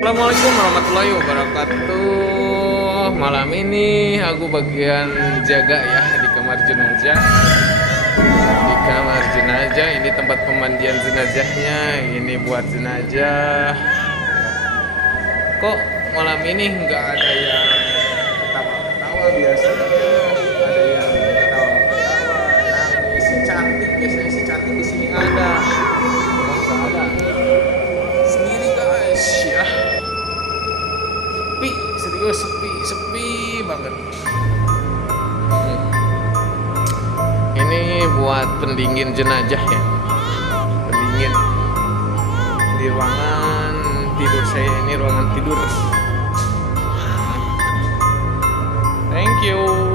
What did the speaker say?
Assalamualaikum warahmatullahi wabarakatuh. Malam ini aku bagian jaga ya di kamar jenazah. Di kamar jenazah ini tempat pemandian jenazahnya. Ini buat jenazah. Kok malam ini nggak ada yang ketawa-ketawa, biasanya ada yang ketawa-ketawa, nangis. Si cantik, biasanya si cantik di sini ada. Cuma nggak ada. Sendiri guys ya. Sepi, serius sepi banget. Ini buat pendingin jenazah ya, pendingin di ruangan tidur saya. Ini ruangan tidur. Thank you.